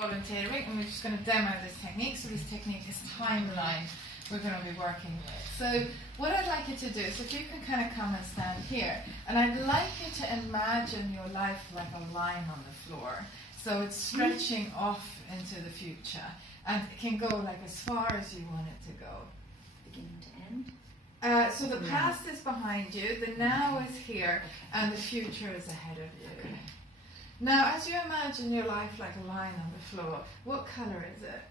volunteering, and we're just going to demo this technique. So this technique is timeline we're going to be working with. So what I'd like you to do is if you can kind of come and stand here, and I'd like you to imagine your life like a line on the floor. So it's stretching off into the future, and it can go like as far as you want it to go. Beginning to end? So the past is behind you, the now is here, and the future is ahead of you. Okay. Now, as you imagine your life like a line on the floor, what color is it?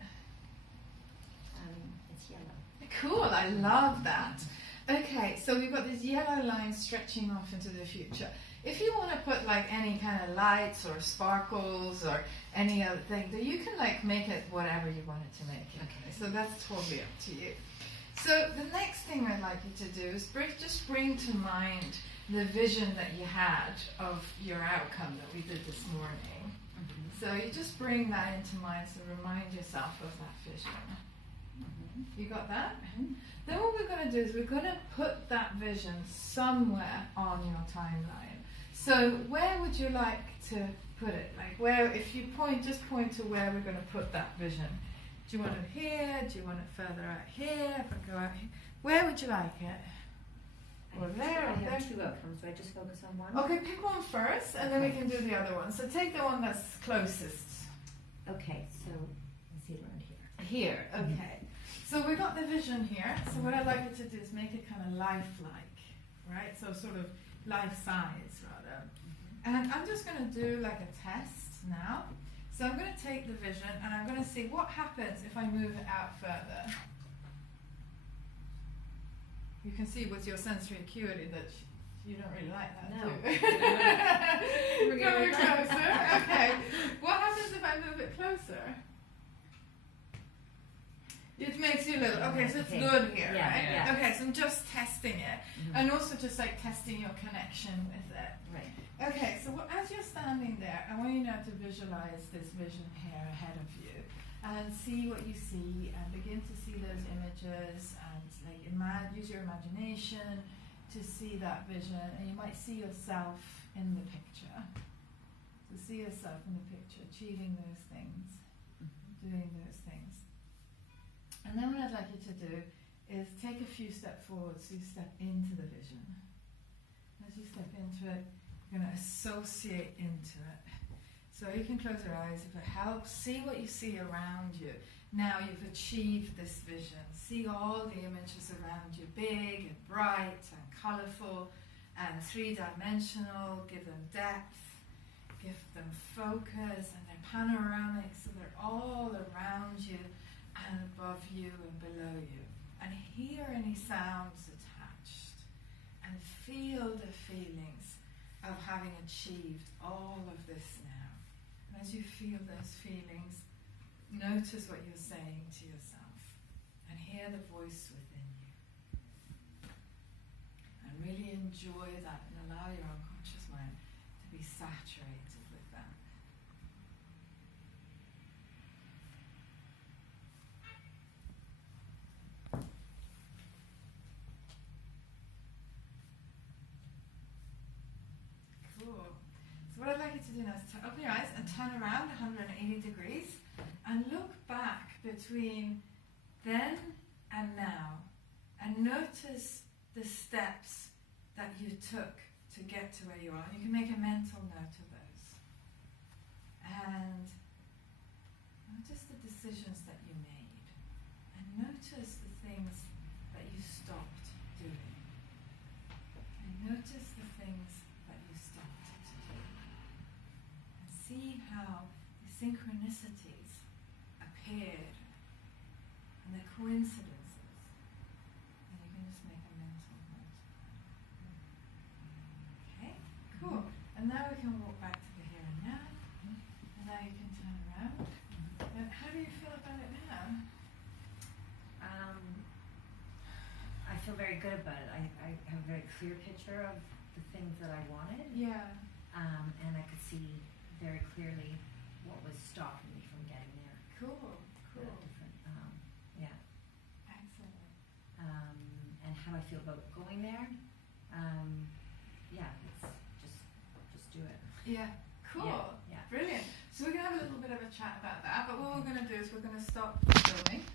It's yellow. Cool, I love that. Okay, so we've got this yellow line stretching off into the future. If you want to put like any kind of lights or sparkles or any other thing, then you can like make it whatever you want it to make it. Okay, so that's totally up to you. So the next thing I'd like you to do is just bring to mind the vision that you had of your outcome that we did this morning. Mm-hmm. So you just bring that into mind, so remind yourself of that vision. Mm-hmm. You got that? Mm-hmm. Then what we're going to do is we're going to put that vision somewhere on your timeline. So where would you like to put it? Like where, if you just point to where we're going to put that vision. Do you want it here? Do you want it further out here? If I go out here, where would you like it? Or there? I have two outcomes, so I just focus on one? Okay, pick one first, and then we can do the other one. So take the one that's closest. Okay, so let's see around here. Here, okay. So we got the vision here. So what I'd like you to do is make it kind of lifelike, right? So sort of life size, rather. And I'm just going to do like a test now. So I'm going to take the vision and I'm going to see what happens if I move it out further. You can see with your sensory acuity that you don't really like that, no. do We're going closer. Okay. What happens if I move it closer? It makes you a little, okay, so it's good here, right? Yeah. Okay, so I'm just testing it. And also just like testing your connection with it. Right. Okay, so as you're standing there, I want you now to visualize this vision here ahead of you and see what you see and begin to see those images and like use your imagination to see that vision, and you might see yourself in the picture. So see yourself in the picture, achieving those things, doing those things. And then what I'd like you to do is take a few steps forward so you step into the vision. As you step into it, you're going to associate into it. So you can close your eyes if it helps. See what you see around you. Now you've achieved this vision. See all the images around you, big and bright and colourful and three-dimensional. Give them depth, give them focus, and they're panoramic, so they're all around you and above you and below you. And hear any sounds attached and feel the feelings of having achieved all of this now. And as you feel those feelings, notice what you're saying to yourself and hear the voice within you. And really enjoy that and allow your unconscious mind to be saturated with that. So what I'd like you to do now is to open your eyes and turn around 180 degrees and look back between then and now and notice the steps that you took to get to where you are. You can make a mental note of those. And notice the decisions that you made. And notice the things that you stopped doing. And notice the things that you started to do. And see how the synchronicities appeared and the coincidences. And you can just make a mental note. Okay, cool. And now we can walk back to the here and now. And now you can turn around. And how do you feel about it now? I feel very good about it. I have a very clear picture of the things that I wanted. Yeah. And I could see very clearly what was stopping me from getting there. Cool. Different, Excellent. And how I feel about going there. It's just do it. Yeah. Cool. Yeah. Brilliant. So we're going to have a little bit of a chat about that. But what we're going to do is we're going to stop filming.